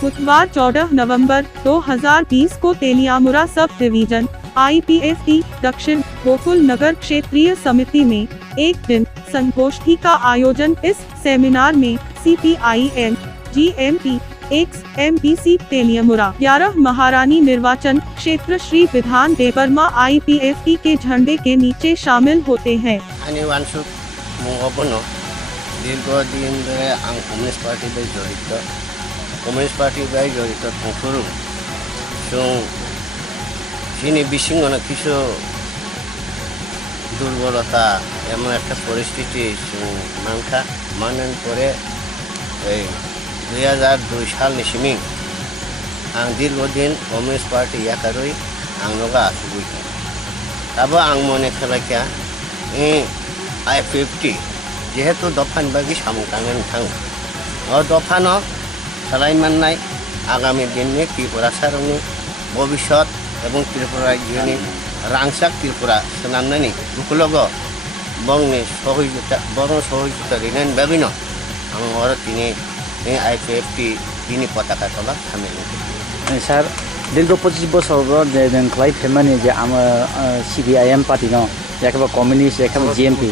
बुधवार 14 नवंबर 2020 को Teliamura sub division IPFT दक्षिण गोकुल नगर क्षेत्रीय समिति में एक दिन संगोष्ठी का आयोजन। इस सेमिनार में CPIM GMP XMPC तेलियामुरा 11 महारानी निर्वाचन क्षेत्र श्री विधान देवर्मा IPFT के झंडे के नीचे शामिल होते हैं। দীর্ঘদিন ধরে কমিউনিস্ট পার্টিতে জড়িত থাকুন যিনি বিশৃঙ্খল কিছু দুর্বলতা এমন একটা পরিস্থিতি মানন করে এই 2002 সাল নিসিমিং দীর্ঘদিন কমিউনিস্ট পার্টি ইয়াকারই নগা আসুবই তাবো মনে খেলাইকা I50 যেহেতু দফান বাগি সামুকাঙ্গন থাং দফান সালাইমান্নাই আগামী দিনে ত্রিপুরা সারনি ভবিষ্যৎ এবং ত্রিপুরা রাজ্যনি রাংসাক ত্রিপুরা সোনামনানি বুকুলগ বংনি সহযোগিতা রিনেন বিভিন্ন তিনি IPFT তিনি পতাকা তোলা সামিল স্যার দীর্ঘ 25 বছর যে ক্লাই ফেমানি যে আমার CPIM পার্টি একেবারে কমিউনিস্ট একেবারে GMP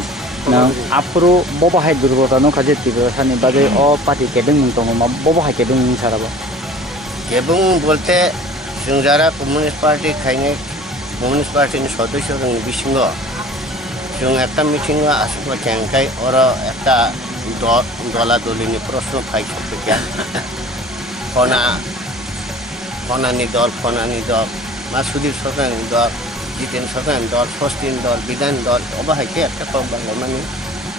আপরো ববাহাই দুর্বলতা খাজে ত্রিপুরা সানি বাজে পার্টি কেবেং মুং ববাহাই কেবেং মুং সারাবো কেবেং বলতে जों যারা কমিউনিস্ট পার্টি খাইনে কমিউনিস্ট পার্টির সদস্য বিশৃঙ্গ जों একটা মিটিং আসবো ক্যাংকাই ওরা একটা দলাদলিনি প্রশ্ন পাই সবকে ফনানি দল মাসুদির সরকারি দল জিতেন সরকারি দল ফস্তিন দল বিধান দল অবাহাইকে একটা মানে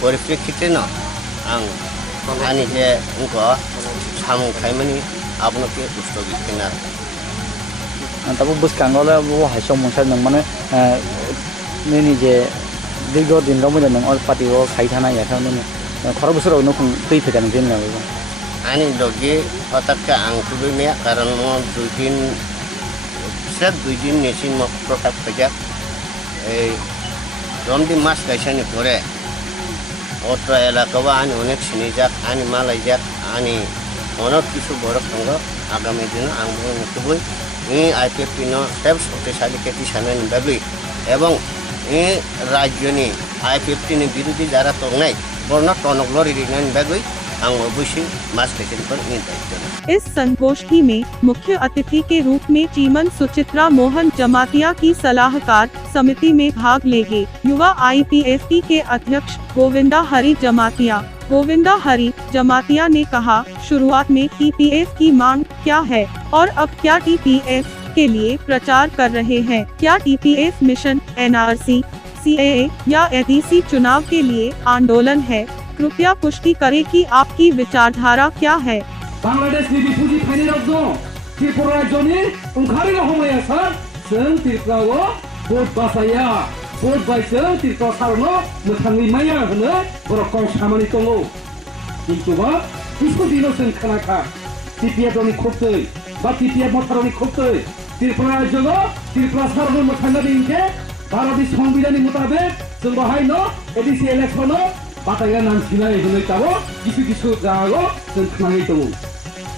পরিপ্রেক্ষিতে আনি যে সামু খাইমানি আপনাকে উৎসব কিনা তারপর বুঝকাঙ্গলে হাইসং মশাই মানে নৈনি যে দীর্ঘদিন মধ্যে পার্টি খাই থানা এখন খরা বছরাव তুই ফেকান দিন আনি দগে হঠাৎকে খুবই মেয়া কারণ দুই দিন নেচিন প্রকাশ পেজাক এই রমদি মাস গাইসানি পরে অত্র এলাকাও আনি অনেক চিনি যাক আনি মালাই যাক আনি অনেক কিছু বড় সঙ্গ আগামী দিনে খুবই IPFT সেব শক্তিশালী কেটি সানানি বাবলি এবং রাজ্যনি IPFT বিরোধী যারা তংনাই বর্ণ টনকলরি রিনানি বাবলি इस संगोष्ठी में मुख्य अतिथि के रूप में चीमन सुचित्रा मोहन जमातिया की सलाहकार समिति में भाग लेंगे। युवा IPFT के अध्यक्ष गोविंदा हरी जमातिया ने कहा, शुरुआत में TPF की मांग क्या है और अब क्या TPF के लिए प्रचार कर रहे हैं। क्या TPF मिशन NRC CAA या ADC चुनाव के लिए आंदोलन है। कृपया पुष्टि करें कि आपकी विचारधारा क्या है। बांग्लादेश नि रिफ्यूजी फाइनेल दं त्रिपुरा राज्यनि ओंखारनो हमया सर जों त्रिपुरायाव भोट बासाया भोट बायसों त्रिपुरा सारनो मोथाङै माया होनो बरकं सामानि दङ किन्तुबा किसु दिनो जों खानाखा TPF नि खोबदै बा TPF मथारनि खोबदै त्रिपुरा राज्यआव त्रिपुरा सारनो मोथाङै दिनके भारतनि संविधाननि मुताबिक जों बाहायनो ADC इलेक्शन बाताया नांसिनाय होनै ताबो किसु जागो जों खानाय दङ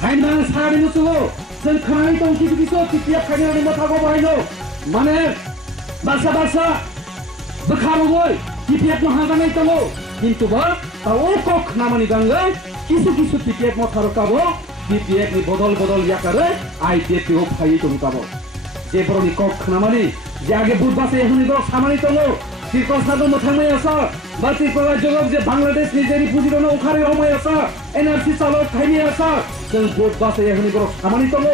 हायना सारि मुसुगो जों खानाय दं किसु TPF खानायनि मथाखौ बाहायनो माने बासा बोखारबाय TPF हाजानाय दङ किन्तु बा ताव कक नामानि गांगै किसु TPF मथारकाबो TPF नि बदल याकारे IPFT को फाइ दं ताबो जेबरनि कक नामानि जागे बुध बासे होनै दं सामानि दङ त्रिपुरा सारनो मोथाङै आसा बा त्रिपुरा राज्यआव जे बांग्लादेश नि रिफ्यूजी ओंखारै हमय आसा NRC चालक खायनि आसा जों भोट बासाया होनै बर सामानि दङ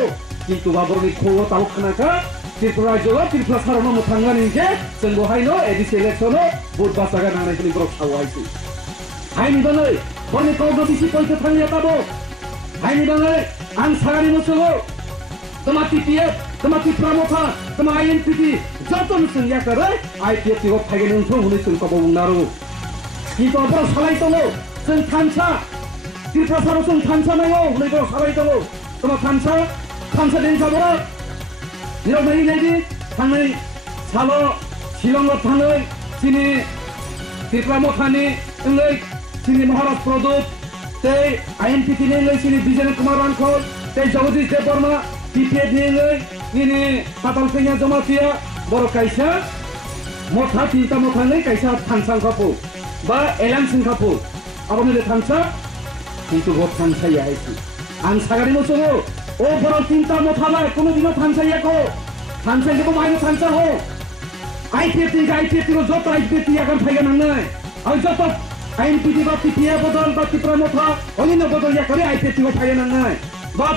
किन्तु बाबरनि खौ ताव खानाखा त्रिपुरा राज्यआव त्रिपुरा सारनो मोथाङानि जे जों बहायनो ADC इलेक्शन भोट बासागा नांनाय होनै बर सावायसै हायनि दनै बरनि कौदो बिसि पयतो थांया ताबो हायनि दनै आं सागानि मोसोगो तमा TPF तमा त्रिपुरा मथा तमा INPT जतन जों याकारे IPFT को फाइगेन उनथो होनै जों कबो बुंनारो किन्तु बर सालाय दङ जों थानसा त्रिपुरा साराव जों थानसा नांगौ होनै बर सालाय दङ तमा थानसा दिन जाबरा निरनाय नायदि थांनाय सालो शिलंआव थांनाय सिनि त्रिपुरा मथानि नै सिनि महाराज प्रदूत ते INPT नि नै सिनि Bijen Kumar Rankhal tei Jagadish Debbarma BPF ni patal kenya jama tia boro kaisa motha tinta motha nei kaisa thangsang kapu ba elang sing kapu aboni le thangsa কিন্তু ভোট থানসাই আইছি আন সাগারি মচো ও বড় তিনটা মথা লাই কোনো দিন থানসাই একো থানসাই যেকো মাইনো থানসা হো আইপিএফটি যত আইপিএফটি এখন ফাইগা নাংনাই আর যত আইএনপিটি বা টিপিএ বদল বা ত্রিপুরা মথা অনিন্য বদল ইয়া করে আইপিএফটি কো ফাইগা নাংনাই বা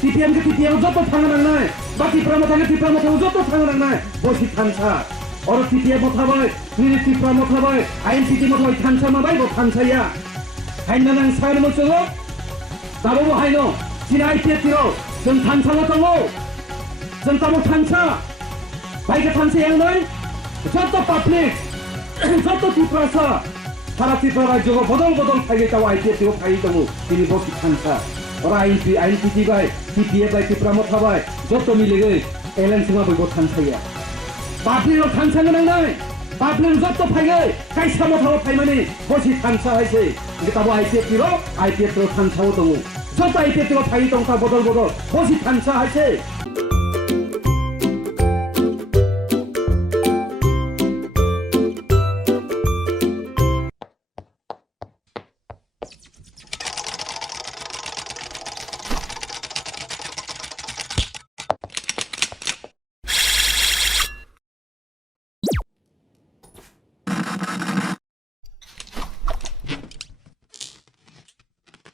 টিপিএম কে টিপিএম যত ফাঙ্গা নাংনাই বা ত্রিপুরা মথা যত ফাঙ্গা নাংনাই বসি থানসা और TPA Motha by Nini Tripura Motha by INPT মথা থানসা মাবাই বো থানসাইয়া हायना नां सागरि मचो दाबो हायनो जिना आइपिएफटिरो जों थानसाला दङ जों ताबो थानसा बाइक थानसा यांनाय जत पाब्लिक जत टिप्रासा सारा टिप्रा राज्यको बदल बदल फाइगे ताबो आइपिएफटिको फाइ दङ तिनी बसि थानसा और आइएनपिटी बाय टिपिए बाय टिप्रा मथा बाय जत मिलेगै एलएनसिमा बयबो थानसाया पाब्लिकरो थानसा गोनांनाय पाब्लिक जत फाइगै काइसा मथाबो फाइमाने बसि थानसा हायसै kita buat IPF itu tansa itu, jauh IPF itu fayi tongkar bodol bodol, posisi tansa aja.